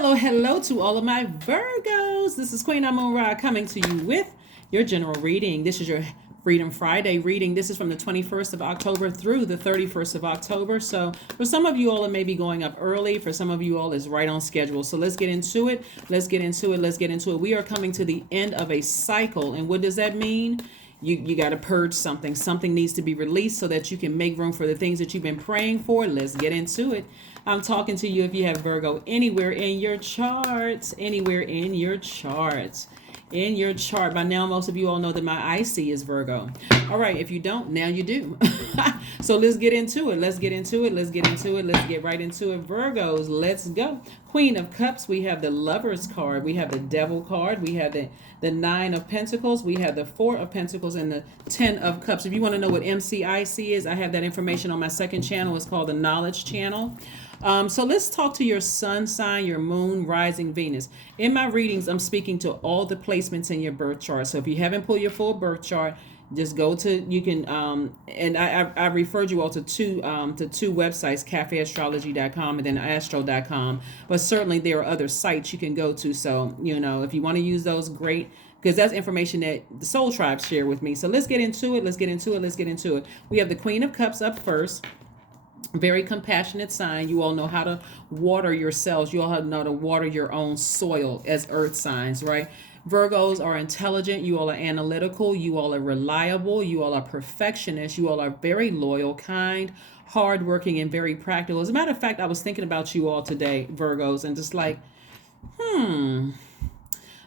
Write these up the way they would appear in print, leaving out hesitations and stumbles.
Hello to all of my Virgos. This is Queen Amun Ra coming to you with your general reading. This is your Freedom Friday reading. This is from the 21st of October through the 31st of October. So for some of you all, it may be going up early. For some of you all, it's right on schedule. So let's get into it. Let's get into it. We are coming to the end of a cycle. And what does that mean? You got to purge something. Something needs to be released so that you can make room for the things that you've been praying for. Let's get into it. I'm talking to you if you have Virgo anywhere in your charts. In your chart. By now, most of you all know that my IC is Virgo. All right, if you don't, now you do. So let's get into it. Let's get right into it. Virgos, let's go. Queen of Cups, we have the Lovers card. We have the Devil card. We have the Nine of Pentacles. We have the Four of Pentacles and the Ten of Cups. If you want to know what MCIC is, I have that information on my second channel. It's called the Knowledge Channel. So let's talk to your sun sign, your moon, rising, Venus. In my readings, I'm speaking to all the placements in your birth chart. So if you haven't pulled your full birth chart, just go to, you can, and I referred you all to two websites, cafeastrology.com and then astro.com. But certainly there are other sites you can go to. So, if you want to use those, great. Because that's information that the soul tribes share with me. So let's get into it. We have the Queen of Cups up first. Very compassionate sign. You all know how to water yourselves. You all know how to water your own soil as earth signs, right? Virgos are intelligent. You all are analytical. You all are reliable. You all are perfectionists. You all are very loyal, kind, hardworking, and very practical. As a matter of fact, I was thinking about you all today, Virgos, and just like,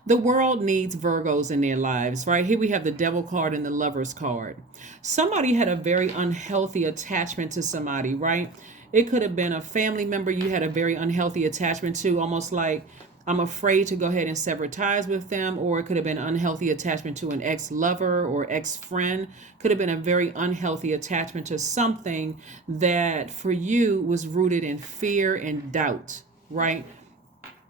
the world needs Virgos in their lives, right? Here we have the Devil card and the Lovers card. Somebody had a very unhealthy attachment to somebody, right? It could have been a family member you had a very unhealthy attachment to, almost like, I'm afraid to go ahead and sever ties with them. Or it could have been an unhealthy attachment to an ex-lover or ex-friend. Could have been a very unhealthy attachment to something that for you was rooted in fear and doubt, right?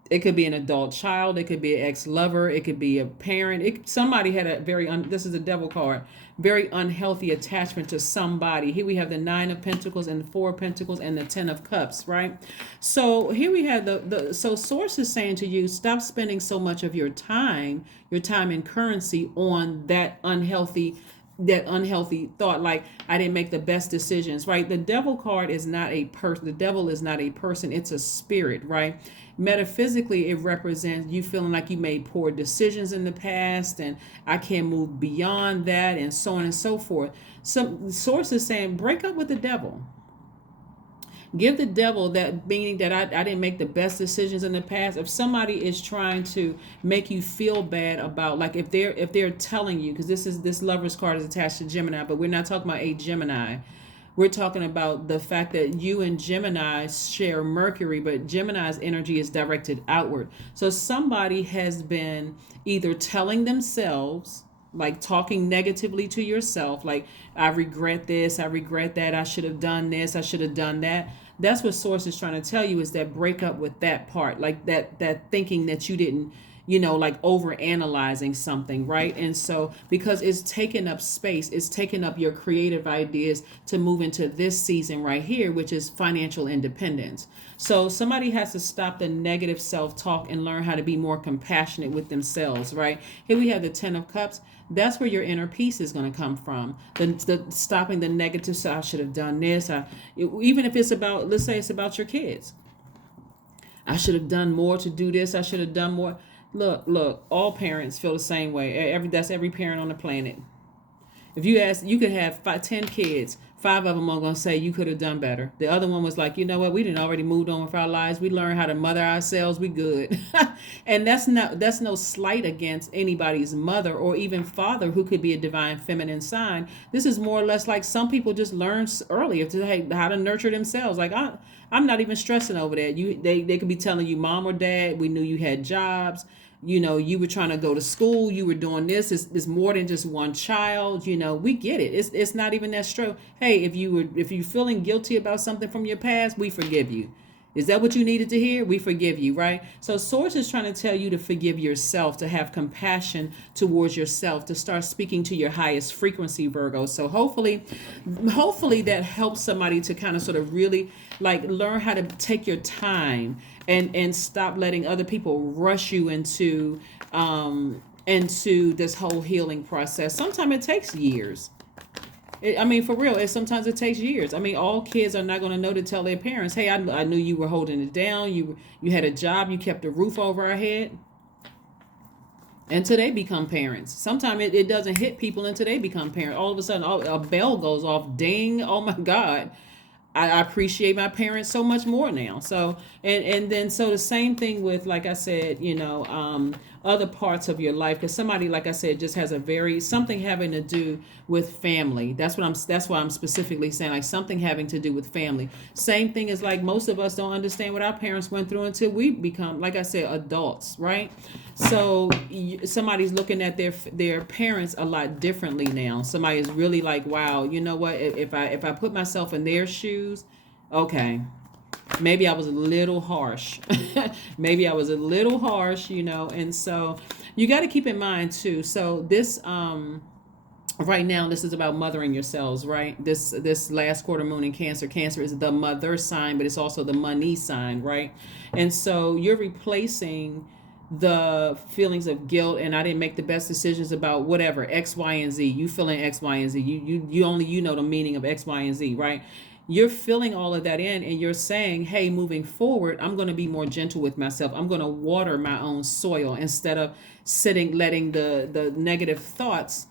It could be an adult child. It could be an ex-lover. It could be a parent. Somebody had a this is a Devil card, very unhealthy attachment to somebody. Here we have the Nine of Pentacles and the Four of Pentacles and the Ten of Cups, right? So here we have so Source is saying to you, stop spending so much of your time and currency on that unhealthy thought, like I didn't make the best decisions, right? The Devil card is not a person. The devil is not a person. It's a spirit, right? Metaphysically, it represents you feeling like you made poor decisions in the past and I can't move beyond that, and so on and so forth. Some sources saying break up with the devil. Give the devil that, meaning that I didn't make the best decisions in the past. If somebody is trying to make you feel bad about, like if they're telling you, because this Lovers card is attached to Gemini, but we're not talking about a Gemini. We're talking about the fact that you and Gemini share Mercury, but Gemini's energy is directed outward. So somebody has been either telling themselves, like talking negatively to yourself, like I regret this, I regret that, I should have done this, I should have done that. That's what Source is trying to tell you, is that break up with that part, like that thinking that you didn't, like over analyzing something, right? And so because it's taking up space, it's taking up your creative ideas to move into this season right here, which is financial independence. So somebody has to stop the negative self-talk and learn how to be more compassionate with themselves, right? Here we have the Ten of Cups. That's where your inner peace is going to come from. The stopping the negative. So I should have done this. Even if it's about, let's say it's about your kids. I should have done more to do this. I should have done more. Look, all parents feel the same way. That's every parent on the planet. If you ask, you could have 10 kids. 5 of them are going to say you could have done better. The other one was like, you know what? We didn't already moved on with our lives. We learned how to mother ourselves. We good. And that's no slight against anybody's mother or even father, who could be a divine feminine sign. This is more or less like some people just learn earlier how to nurture themselves. Like I'm not even stressing over that. They could be telling you, mom or dad, we knew you had jobs. You were trying to go to school, you were doing this. It's more than just one child. We get it. It's not even that strong. Hey, if you're feeling guilty about something from your past, we forgive you. Is that what you needed to hear? We forgive you, right? So Source is trying to tell you to forgive yourself, to have compassion towards yourself, to start speaking to your highest frequency, Virgo. So hopefully that helps somebody to kind of sort of really like learn how to take your time and stop letting other people rush you into this whole healing process. Sometimes it takes years. I mean, for real, sometimes it takes years. I mean, all kids are not going to know to tell their parents, "Hey, I knew you were holding it down. You had a job. You kept a roof over our head." Until they become parents. Sometimes it doesn't hit people until they become parents. All of a sudden, a bell goes off. Ding! Oh my God! I appreciate my parents so much more now. So and then so the same thing with, like I said, other parts of your life, because somebody, like I said, just has a very something having to do with family. That's why I'm specifically saying, like, something having to do with family. Same thing as, like, most of us don't understand what our parents went through until we become, like I said, adults, right? So somebody's looking at their parents a lot differently now. Somebody is really like, wow, you know what? If I put myself in their shoes, okay, maybe I was a little harsh. Maybe I was a little harsh, and so you got to keep in mind too. So this right now, this is about mothering yourselves, right? This last quarter moon in Cancer. Cancer is the mother sign, but it's also the money sign, right? And so you're replacing the feelings of guilt and I didn't make the best decisions about whatever X, Y, and Z. You feeling X, Y, and Z. You only know the meaning of X, Y, and Z, right? You're filling all of that in and you're saying, hey, moving forward, I'm going to be more gentle with myself. I'm going to water my own soil instead of letting the negative thoughts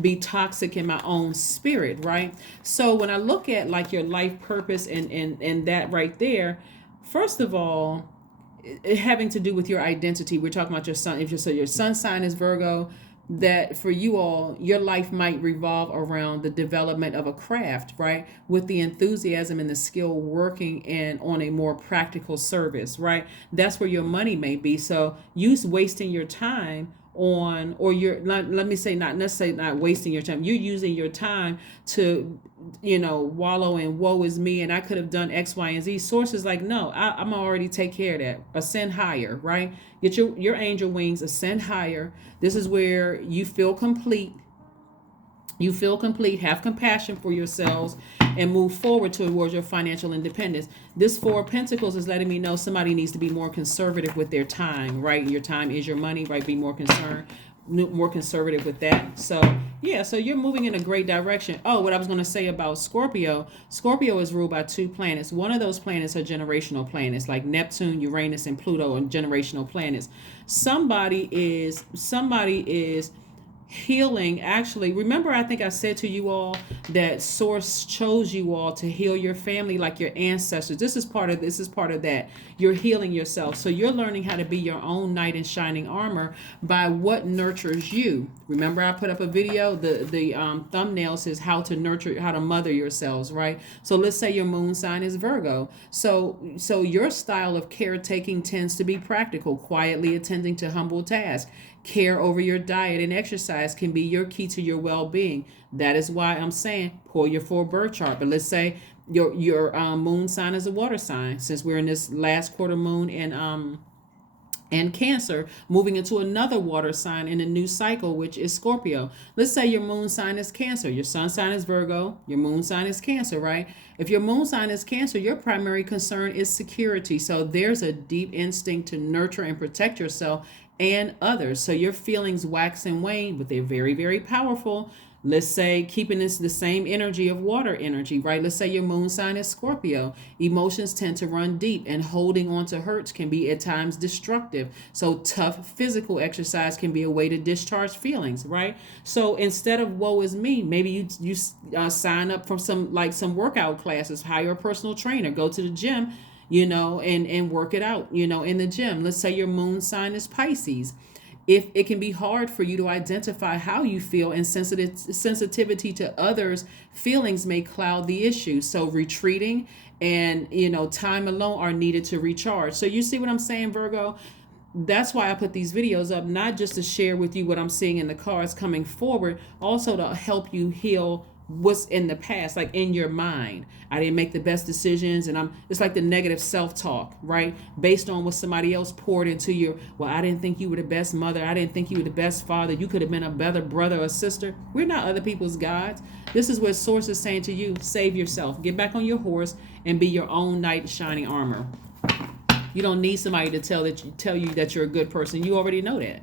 be toxic in my own spirit, right? So when I look at, like, your life purpose and that right there, first of all, it having to do with your identity. We're talking about your sun. If your sun sign is Virgo, that for you all, your life might revolve around the development of a craft, right? With the enthusiasm and the skill working in on a more practical service, right? That's where your money may be. So you wasting your time on, or you're not, let me say, not necessarily not wasting your time. You're using your time to, wallow in woe is me and I could have done X, Y, and Z. Sources like, no, I'm already take care of that. Ascend higher, right? Get your angel wings, ascend higher. This is where you feel complete. You feel complete, have compassion for yourselves, and move forward towards your financial independence. This Four of Pentacles is letting me know somebody needs to be more conservative with their time, right? Your time is your money, right? Be more conservative with that. So yeah, so you're moving in a great direction. Oh, what I was going to say about Scorpio. Scorpio is ruled by two planets. One of those planets are generational planets, like Neptune, Uranus, and Pluto, and generational planets. Somebody is healing. Actually, remember, I think I said to you all that source chose you all to heal your family, like your ancestors. This is part of that. You're healing yourself, so you're learning how to be your own knight in shining armor by what nurtures you. Remember, I put up a video. The thumbnail says how to mother yourselves, right? So let's say your moon sign is Virgo. So your style of caretaking tends to be practical, quietly attending to humble tasks. Care over your diet and exercise can be your key to your well-being. That is why I'm saying pull your full birth chart. But let's say your moon sign is a water sign. Since we're in this last quarter moon and Cancer, moving into another water sign in a new cycle, which is Scorpio. Let's say your moon sign is Cancer. Your sun sign is Virgo. Your moon sign is Cancer, right? If your moon sign is Cancer, your primary concern is security. So there's a deep instinct to nurture and protect yourself and others. So your feelings wax and wane, but they're very, very powerful. Let's say keeping this the same energy of water energy, right? Let's say your moon sign is Scorpio. Emotions tend to run deep and holding on to hurts can be at times destructive. So tough physical exercise can be a way to discharge feelings, right? So instead of woe is me, maybe you sign up for some workout classes, hire a personal trainer, go to the gym, and work it out, in the gym. Let's say your moon sign is Pisces. If it can be hard for you to identify how you feel, and sensitivity to others' feelings may cloud the issue. So retreating and, time alone are needed to recharge. So you see what I'm saying, Virgo? That's why I put these videos up, not just to share with you what I'm seeing in the cards coming forward, also to help you heal what's in the past, like in your mind. I didn't make the best decisions, and it's like the negative self-talk, right? Based on what somebody else poured into you. Well, I didn't think you were the best mother. I didn't think you were the best father. You could have been a better brother or sister. We're not other people's gods. This is what Source is saying to you. Save yourself. Get back on your horse and be your own knight in shining armor. You don't need somebody to tell you that you're a good person. You already know that.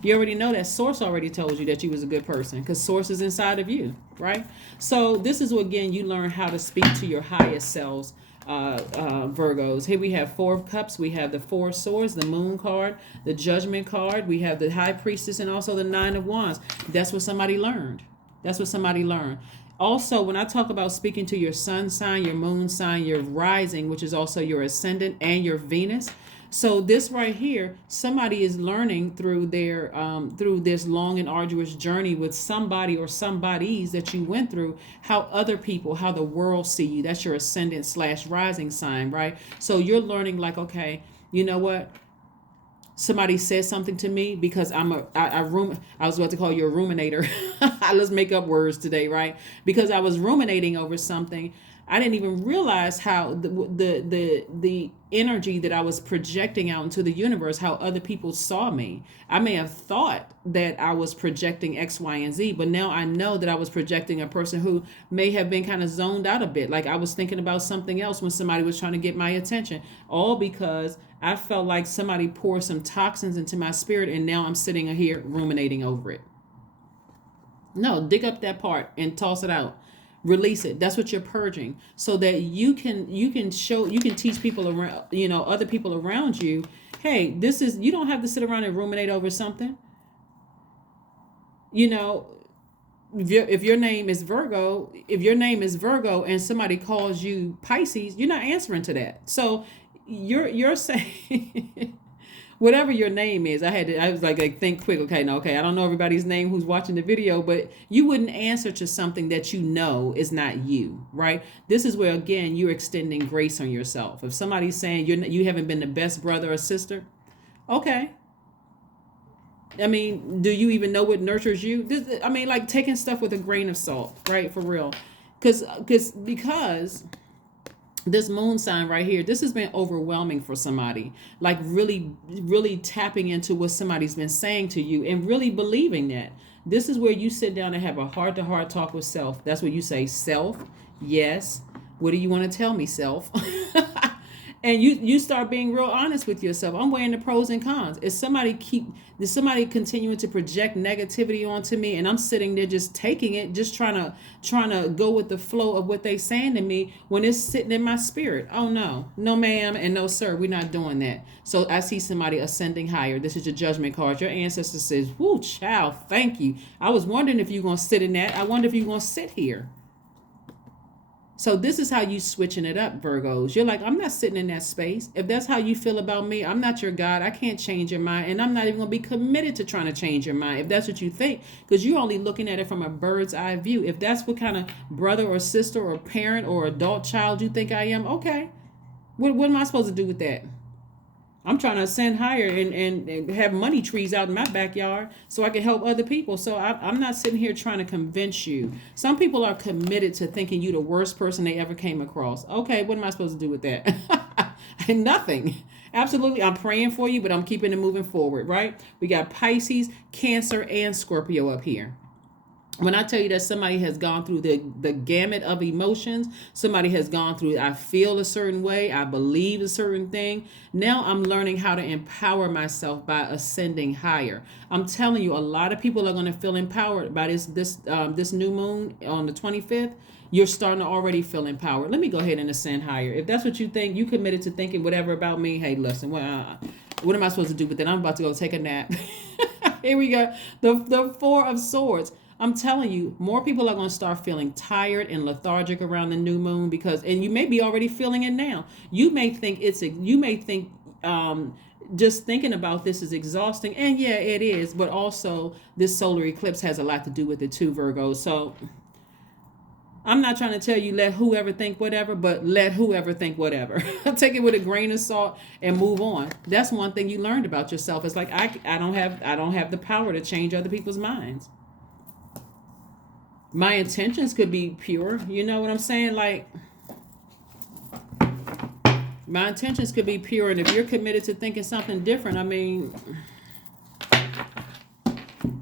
You already know that. Source already told you that you was a good person, because source is inside of you, right? So this is, again, you learn how to speak to your highest selves, Virgos. Here we have Four of Cups. We have the Four of Swords, the Moon card, the Judgment card. We have the High Priestess, and also the Nine of Wands. That's what somebody learned. That's what somebody learned. Also, when I talk about speaking to your sun sign, your moon sign, your rising, which is also your ascendant, and your Venus. So this right here, somebody is learning through their through this long and arduous journey with somebody or somebodies that you went through, how other people, how the world see you. That's your ascendant / rising sign, right? So you're learning, like, okay, you know what? Somebody said something to me, because I was about to call you a ruminator. Let's make up words today, right? Because I was ruminating over something. I didn't even realize how the energy that I was projecting out into the universe, how other people saw me. I may have thought that I was projecting X, Y, and Z, but now I know that I was projecting a person who may have been kind of zoned out a bit. Like I was thinking about something else when somebody was trying to get my attention, all because I felt like somebody poured some toxins into my spirit, and now I'm sitting here ruminating over it. No, dig up that part and toss it out. Release it. That's what you're purging, so that you can teach people around, other people around you, hey, this is, you don't have to sit around and ruminate over something. If your name is Virgo, and somebody calls you Pisces, you're not answering to that. So you're saying whatever your name is. I was like think quick. Okay, no, okay. I don't know everybody's name who's watching the video, but you wouldn't answer to something that you know is not you, right? This is where, again, you're extending grace on yourself. If somebody's saying you haven't been the best brother or sister, okay. I mean, do you even know what nurtures you? Like taking stuff with a grain of salt, right? For real, because this moon sign right here, this has been overwhelming for somebody, like really, really tapping into what somebody's been saying to you and really believing that. This is where you sit down and have a heart-to-heart talk with self. That's what you say, self, yes, what do you want to tell me, self? And you start being real honest with yourself. I'm weighing the pros and cons. Is somebody continuing to project negativity onto me, and I'm sitting there just taking it, just trying to go with the flow of what they saying to me when it's sitting in my spirit? Oh no, no ma'am, and no sir, we're not doing that. So I see somebody ascending higher. This is your Judgment card. Your ancestor says, "Woo, child, thank you. I was wondering if you're gonna sit in that. I wonder if you're gonna sit here." So this is how you switching it up, Virgos. You're like, I'm not sitting in that space. If that's how you feel about me, I'm not your God. I can't change your mind. And I'm not even going to be committed to trying to change your mind if that's what you think, because you're only looking at it from a bird's eye view. If that's what kind of brother or sister or parent or adult child you think I am, okay. What am I supposed to do with that? I'm trying to ascend higher and have money trees out in my backyard so I can help other people. So I'm not sitting here trying to convince you. Some people are committed to thinking you the worst person they ever came across. Okay, what am I supposed to do with that? Nothing. Absolutely. I'm praying for you, but I'm keeping it moving forward, right? We got Pisces, Cancer, and Scorpio up here. When I tell you that somebody has gone through the gamut of emotions, somebody has gone through, I feel a certain way, I believe a certain thing. Now I'm learning how to empower myself by ascending higher. I'm telling you, a lot of people are going to feel empowered by this new moon on the 25th. You're starting to already feel empowered. Let me go ahead and ascend higher. If that's what you think, you committed to thinking whatever about me, hey, listen, what am I supposed to do with that? I'm about to go take a nap. Here we go. The Four of Swords. I'm telling you, more people are going to start feeling tired and lethargic around the new moon, and you may be already feeling it now. You may think just thinking about this is exhausting, and yeah, it is. But also, this solar eclipse has a lot to do with it too, Virgo. So I'm not trying to tell you let whoever think whatever, but let whoever think whatever. Take it with a grain of salt and move on. That's one thing you learned about yourself. It's like I don't have the power to change other people's minds. My intentions could be pure. You know what I'm saying? Like, my intentions could be pure. And if you're committed to thinking something different, I mean,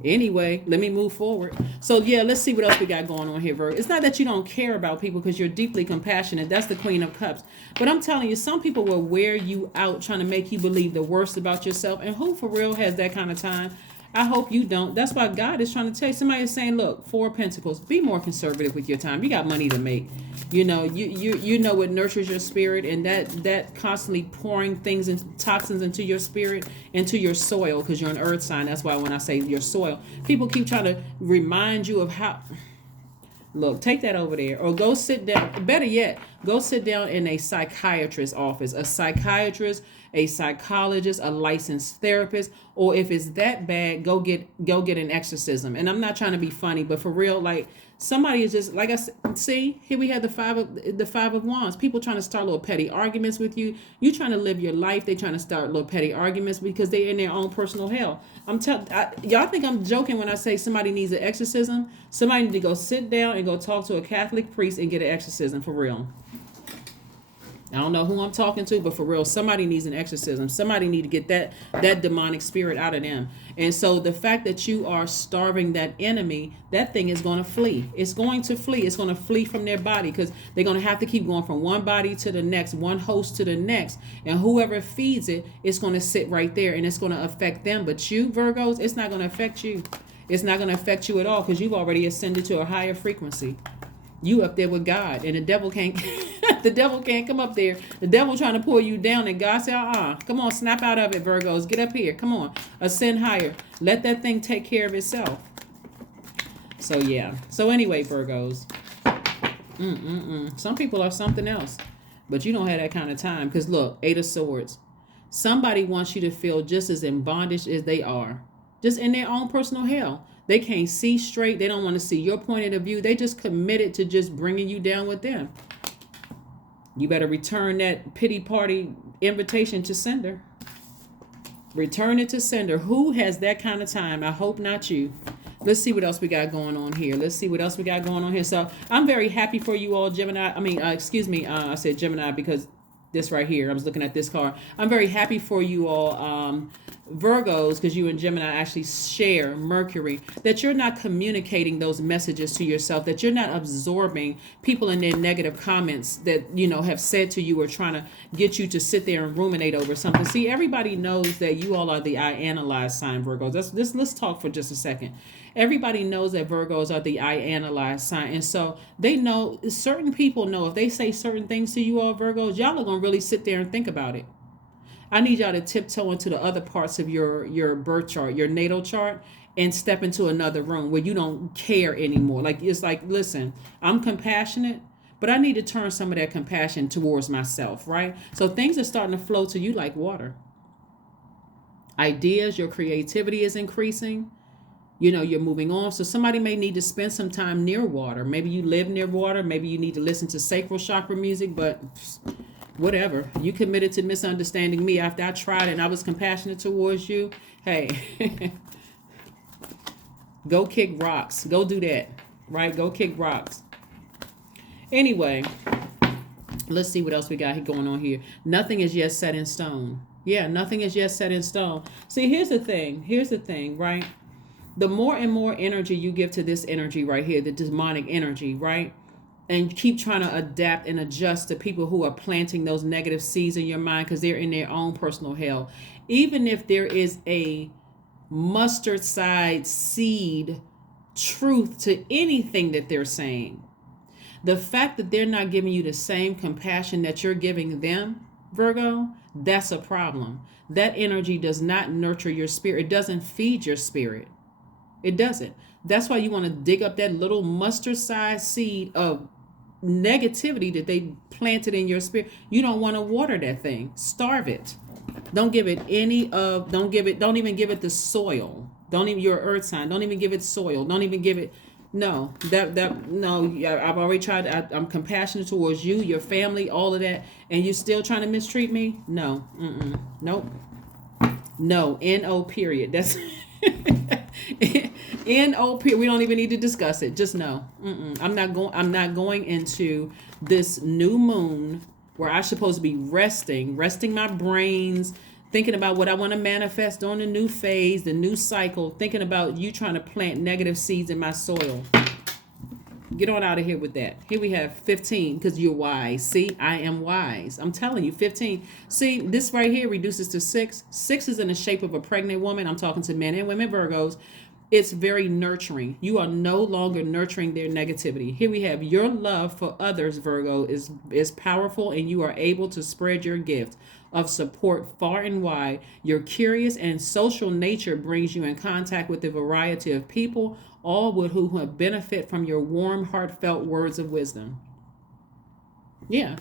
Anyway, let me move forward. So yeah, let's see what else we got going on here, Virgo. It's not that you don't care about people because you're deeply compassionate. That's the Queen of Cups. But I'm telling you, some people will wear you out trying to make you believe the worst about yourself. And who for real has that kind of time? I hope you don't. That's why God is trying to tell you. Somebody is saying, look, Four of Pentacles, be more conservative with your time. You got money to make. You know, you know what nurtures your spirit, and that constantly pouring things and toxins into your spirit, into your soil, because you're an earth sign. That's why when I say your soil, people keep trying to remind you of how. Look, take that over there, or go sit down. Better yet, go sit down in a psychiatrist's office. A psychiatrist, a psychologist, a licensed therapist, or if it's that bad, go get an exorcism. And I'm not trying to be funny, but for real, like somebody is just like I said. See, here we have the five of wands. People trying to start little petty arguments with you. You trying to live your life. They trying to start little petty arguments because they're in their own personal hell. Y'all think I'm joking when I say somebody needs an exorcism. Somebody need to go sit down and go talk to a Catholic priest and get an exorcism for real. I don't know who I'm talking to, but for real, somebody needs an exorcism. Somebody need to get that demonic spirit out of them. And so the fact that you are starving that enemy, that thing is going to flee. It's going to flee. It's going to flee from their body because they're going to have to keep going from one body to the next, one host to the next. And whoever feeds it, it's going to sit right there and it's going to affect them. But you, Virgos, it's not going to affect you. It's not going to affect you at all because you've already ascended to a higher frequency. You up there with God, and the devil can't the devil can't come up there. The devil trying to pull you down, and God said, come on, snap out of it, Virgos. Get up here. Come on. Ascend higher. Let that thing take care of itself. So yeah. So anyway, Virgos. Some people are something else. But you don't have that kind of time. Because look, Eight of Swords. Somebody wants you to feel just as in bondage as they are. Just in their own personal hell. They can't see straight. They don't want to see your point of view. They just committed to just bringing you down with them. You better return that pity party invitation to sender. Return it to sender. Who has that kind of time? I hope not you. Let's see what else we got going on here. So I'm very happy for you all, Gemini. I said Gemini because this right here, I was looking at this card. I'm very happy for you all, Virgos, because you and Gemini actually share Mercury, that you're not communicating those messages to yourself, that you're not absorbing people in their negative comments that, have said to you or trying to get you to sit there and ruminate over something. See, everybody knows that you all are the I analyze sign, Virgos. Let's talk for just a second. Everybody knows that Virgos are the I analyze sign. And so they know, certain people know if they say certain things to you all, Virgos, y'all are going to really sit there and think about it. I need y'all to tiptoe into the other parts of your birth chart, your natal chart, and step into another room where you don't care anymore. Like, it's like, listen, I'm compassionate, but I need to turn some of that compassion towards myself, right? So things are starting to flow to you like water. Ideas, your creativity is increasing. You're moving on. So somebody may need to spend some time near water. Maybe you live near water. Maybe you need to listen to sacral chakra music, but whatever. You committed to misunderstanding me after I tried and I was compassionate towards you. Hey, go kick rocks. Go do that, right? Go kick rocks. Anyway, let's see what else we got going on here. Nothing is yet set in stone. Yeah, nothing is yet set in stone. See, here's the thing, right? The more and more energy you give to this energy right here, the demonic energy, right? And keep trying to adapt and adjust to people who are planting those negative seeds in your mind because they're in their own personal hell. Even if there is a mustard side seed truth to anything that they're saying, the fact that they're not giving you the same compassion that you're giving them, Virgo, that's a problem. That energy does not nurture your spirit. It doesn't feed your spirit. It doesn't. That's why you want to dig up that little mustard-sized seed of negativity that they planted in your spirit. You don't want to water that thing. Starve it. Don't give it don't even give it the soil. Don't even, your earth sign, don't even give it soil. Don't even give it, no. I've already tried. I'm compassionate towards you, your family, all of that, and you're still trying to mistreat me? No. Nope. No. N-O period. That's... N-O period. We don't even need to discuss it. Just no. I'm not going into this new moon where I'm supposed to be resting my brains, Thinking about what I want to manifest on the new phase, the new cycle. Thinking about you trying to plant negative seeds in my soil. Get on out of here with that. Here we have 15 because you're wise. See, I am wise. I'm telling you, 15. See, this right here reduces to 6. 6 is in the shape of a pregnant woman. I'm talking to men and women Virgos. It's very nurturing. You are no longer nurturing their negativity. Here we have your love for others, Virgo, is powerful, and you are able to spread your gift of support far and wide. Your curious and social nature brings you in contact with a variety of people, all with who have benefit from your warm, heartfelt words of wisdom. Yeah.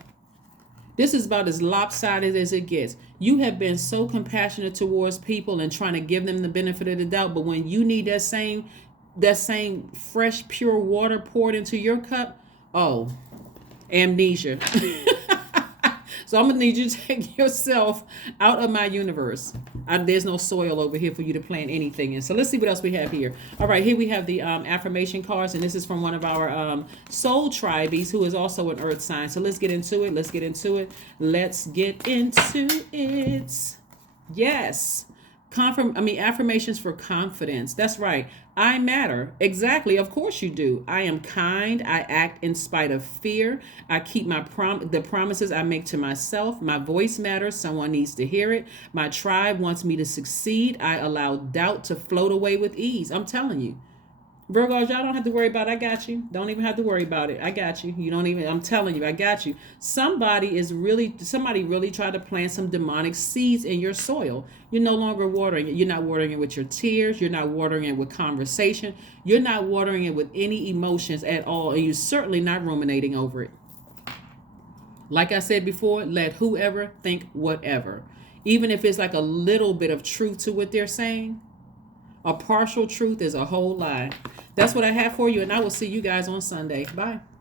This is about as lopsided as it gets. You have been so compassionate towards people and trying to give them the benefit of the doubt, but when you need that same fresh, pure water poured into your cup, oh, amnesia. So I'm gonna need you to take yourself out of my universe. There's no soil over here for you to plant anything in. So let's see what else we have here. All right, here we have the affirmation cards, and this is from one of our soul tribes who is also an earth sign. So let's get into it. Let's get into it. Yes. Affirmations for confidence. That's right. I matter. Exactly. Of course you do. I am kind. I act in spite of fear. I keep the promises I make to myself. My voice matters. Someone needs to hear it. My tribe wants me to succeed. I allow doubt to float away with ease. I'm telling you. Virgos, y'all don't have to worry about it. I got you. Don't even have to worry about it. I got you. I'm telling you, I got you. Somebody really tried to plant some demonic seeds in your soil. You're no longer watering it. You're not watering it with your tears. You're not watering it with conversation. You're not watering it with any emotions at all. And you're certainly not ruminating over it. Like I said before, let whoever think whatever. Even if it's like a little bit of truth to what they're saying, a partial truth is a whole lie. That's what I have for you, and I will see you guys on Sunday. Bye.